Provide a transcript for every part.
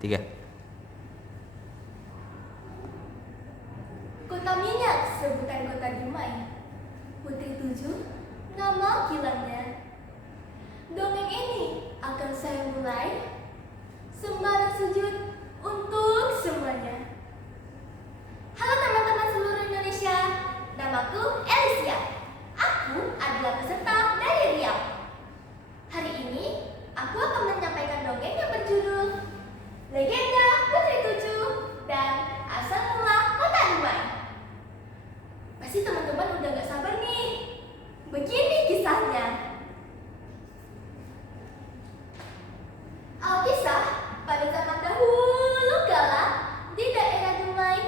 3. Kota minyak, sebutan kota Dumai. Putri 7, nama kilangnya. Dongeng ini akan saya mulai. Sembah dan sujud untuk semuanya. Halo teman-teman seluruh Indonesia, namaku Elisia. Aku adalah peserta dari Riau. Hari ini aku akan menyampaikan dongeng yang berjudul Legenda Putri 7 dan Asal Mula Kota Dumai. Pasti teman-teman udah gak sabar nih. Begini kisahnya. Alkisah, pada zaman dahulu kala di daerah Dumai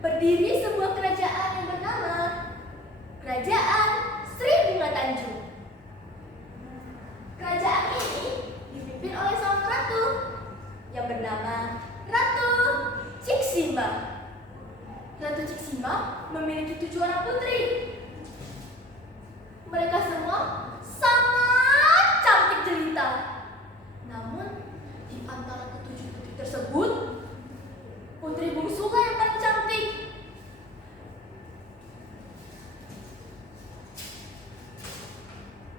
berdiri sebuah kerajaan yang bernama Kerajaan Sri Bunga Tanjung. Kerajaan ini dipimpin oleh seorang ratu yang bernama Ratu Ciksima. Ratu Ciksima memiliki 7 orang putri. Mereka semua sangat cantik jelita. Namun di antara ke-7 putri tersebut, putri bungsulah yang paling cantik.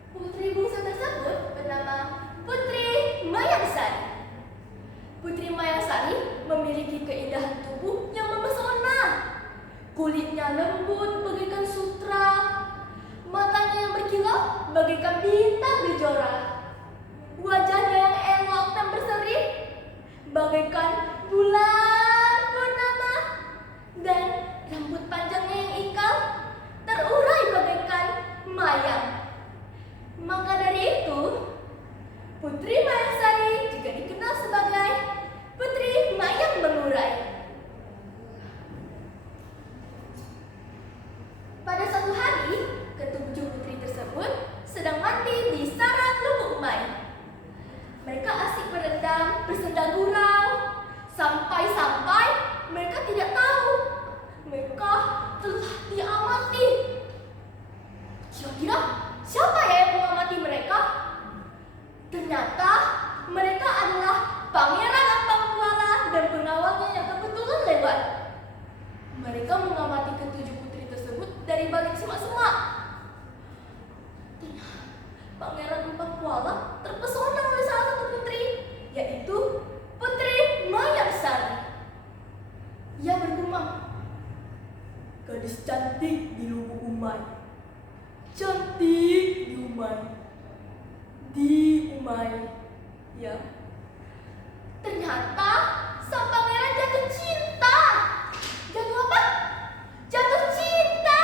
Putri bungsu tersebut bernama Putri Mayangsari. Putri Mayangsari memiliki keindahan tubuh yang memesona. Kulitnya lembut bagaikan sutra, matanya yang berkilau bagaikan bintang kejora, wajahnya yang elok dan berseri bagaikan bulan purnama, dan rambut panjangnya yang ikal terurai bagaikan mayang. Maka dari itu, Putri Mayangsari juga dikenal sebagai Putri Mayang Mengurai. Pada suatu hari, ke-7 putri tersebut sedang mandi di Sarang Lubuk Umai. Mereka asik berendam, bersenda gurau, sampai-sampai mereka tidak tahu mereka telah diamati. Kira-kira siapa ya yang mengamati mereka? Ternyata mereka adalah Pangeran Ampangkuala dan pengawalnya yang kebetulan lewat. Mereka mengamati ke-7 putri tersebut dari balik semak-semak. Pangeran Ampangkuala terpesona oleh salah satu putri, yaitu Putri Mayangsari. Ia bergumam, "Gadis cantik di Lubuk Umai, cantik di Umai, di Umai." Ya, ternyata sang pangeran jatuh cinta. Jatuh apa? Jatuh cinta.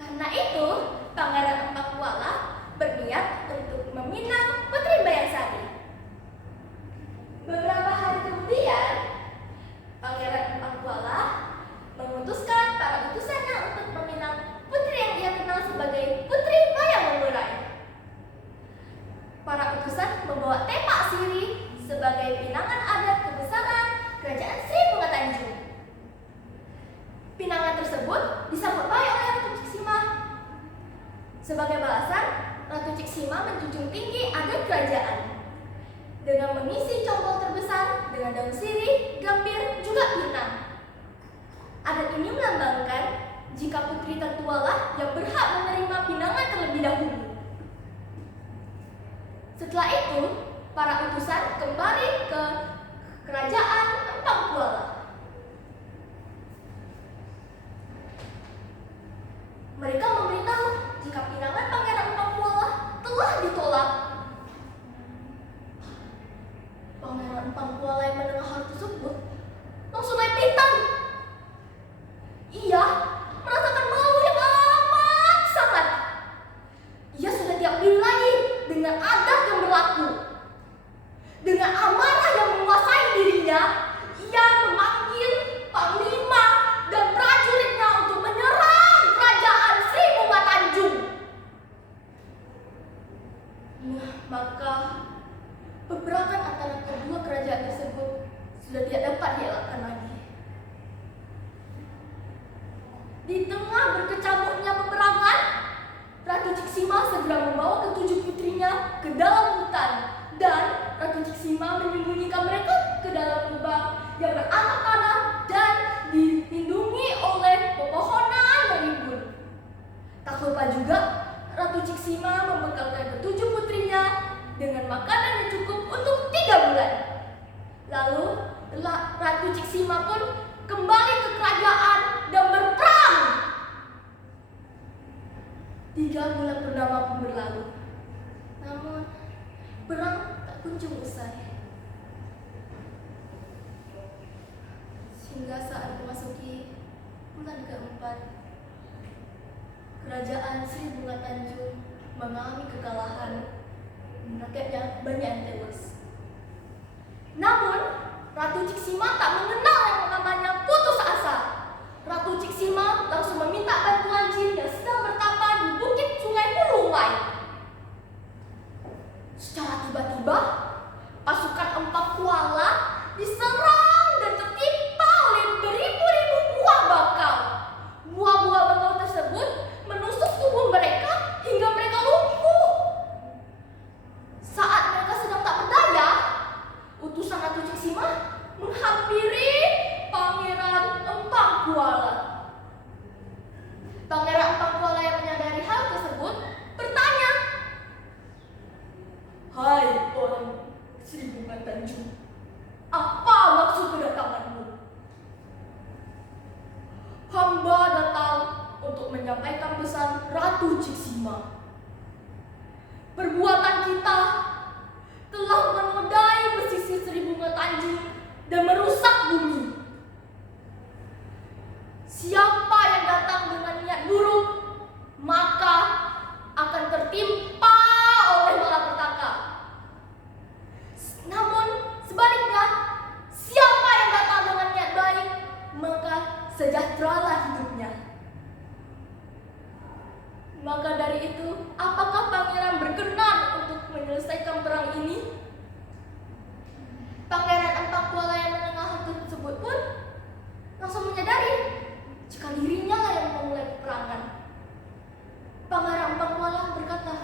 Karena itu, Pangeran Ampangkuala berniat untuk meminang Putri Mayangsari. Beberapa hari kemudian, Pangeran Ampangkuala memutuskan para utusannya untuk meminang putri yang ia kenal sebagai Putri Mayang Mengurai. Para utusan membawa tepak sirih sebagai pinangan adat kebesaran Kerajaan Sri Bunga Tanjung. Pinangan tersebut disambut baik oleh Ratu Ciksima. Sebagai balasan, Ratu Ciksima menjunjung tinggi adat kerajaan dengan mengisi congkol terbesar dengan daun sirih, gambir, juga pinang. Adat ini melambangkan jika putri tertualah yang berhak menerima pinangan terlebih dahulu. Setelah itu, para utusan kembali ke Kerajaan Ampangkuala. Mereka memberitahu jika pinangan Pangeran Ampangkuala telah ditolak. Pangeran Ampangkuala yang mendengar hal tersebut langsung naik pitam. Ia merasakan malu yang amat sangat. Ia sudah tidak peduli lagi dengan adat yang berlaku. Dengan amarah yang menguasai dirinya, ia memanggil panglima dan prajuritnya untuk menyerang Kerajaan Sri Bunga Tanjung. Nah, maka peperangan antara kedua kerajaan tersebut sudah tidak dapat dielakkan lagi. Di tengah berkecamuknya peperangan, Ratu Ciksima segera membawa ke-7 putrinya ke dalam hutan, dan Ratu Ciksima menyembunyikan mereka ke dalam 3 bulan purnama pun berlalu. Namun, perang tak kunjung usai. Hingga saat memasuki bulan keempat, kerajaan Sri Bunga Tanjung mengalami kekalahan. Rakyatnya banyak yang tewas. Namun, Ratu Ciksima tak mengenal yang namanya putus asa. Ratu Ciksima langsung meminta bantuan jin yang sedang bertapa di bukit Sungai Puluwai. Secara tiba-tiba, pasukan Empat Kuala diserang dan tertimpa oleh beribu-ribu buah bakau. Buah-buah bakau tersebut menusuk tubuh mereka hingga mereka lumpuh. Saat mereka sedang tak berdaya, utusan Ratu Ciksima menghampiri Pangeran Empat Kuala. Pangeran Empat Kuala yang menyadari hal tersebut bertanya, "Hai orang Sri Bunga Tanjung, apa maksud kedatanganmu?" "Hamba datang untuk menyampaikan pesan Ratu Ciksima. Perbuatan kita telah menodai pesisir Sri Bunga Tanjung dan merusak bumi. Siapa yang datang dengan niat buruk, maka akan tertimpa oleh malapetaka. Namun sebaliknya, siapa yang datang dengan niat baik, maka sejahteralah hidupnya." Maka dari itu, apakah pangeran berkenan untuk menyelesaikan perang ini? Pangeran Empat Kuala yang mendengar hal tersebut pun langsung menyadari jika dirinya lah yang memulai peperangan. Pangeran Empat Kuala berkata,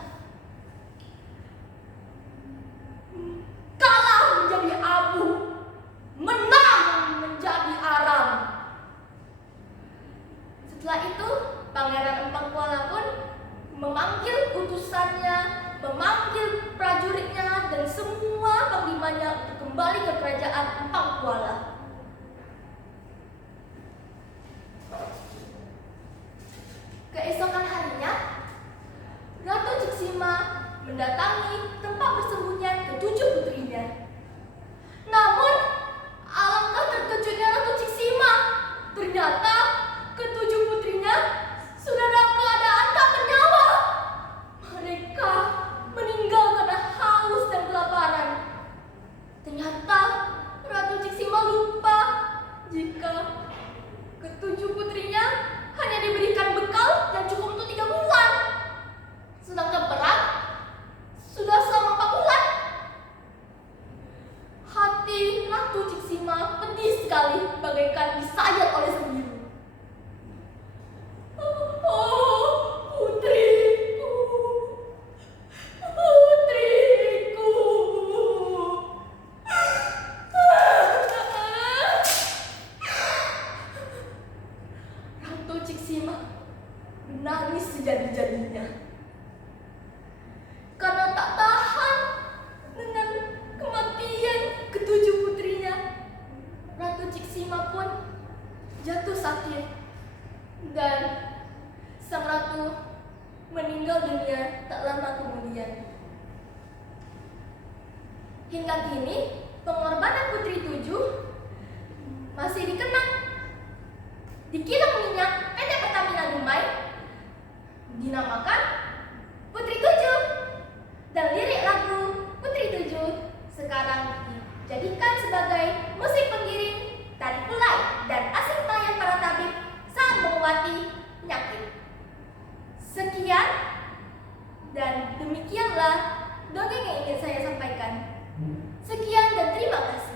"Kalah menjadi abu, menang menjadi arang." Setelah itu, Pangeran Empat Kuala pun memanggil utusannya, memanggil prajuritnya dan semua panglimanya untuk kembali ke kerajaan Empat Kuala. Keesokan harinya, Ratu Ciksima mendatangi tempat persembunyian ketujuh putrinya. Namun, alangkah terkejutnya Ratu Ciksima. Ternyata ketujuh putrinya sudah dalam keadaan tak bernyawa. Mereka meninggal karena haus dan kelaparan. Ternyata Ratu Ciksima lupa jika ketujuh putrinya hanya diberikan bekal yang cukup untuk 3 bulan. Sedangkan perang sudah selama 4 bulan. Hati Ratu Ciksima pedih sekali, bagaikan disayat oleh sembilu. "Oh, putriku, putriku." Ratu Ciksima menangis sejadi-jadinya karena tak tahan dengan kematian ketujuh putrinya. Ratu Ciksima pun jatuh sakit dan sang ratu meninggal dunia tak lama kemudian. Hingga kini, pengorbanan Putri 7 masih dikenang di kilang minyak PT Pertamina Dumai, dinamakan Putri 7, dan lirik lagu Putri 7 sekarang dijadikan sebagai musik pengiring tari pulai dan asing tayang para tabib saat mengobati penyakit. Sekian dan demikianlah dongeng yang ingin saya sampaikan. Sekian dan terima kasih.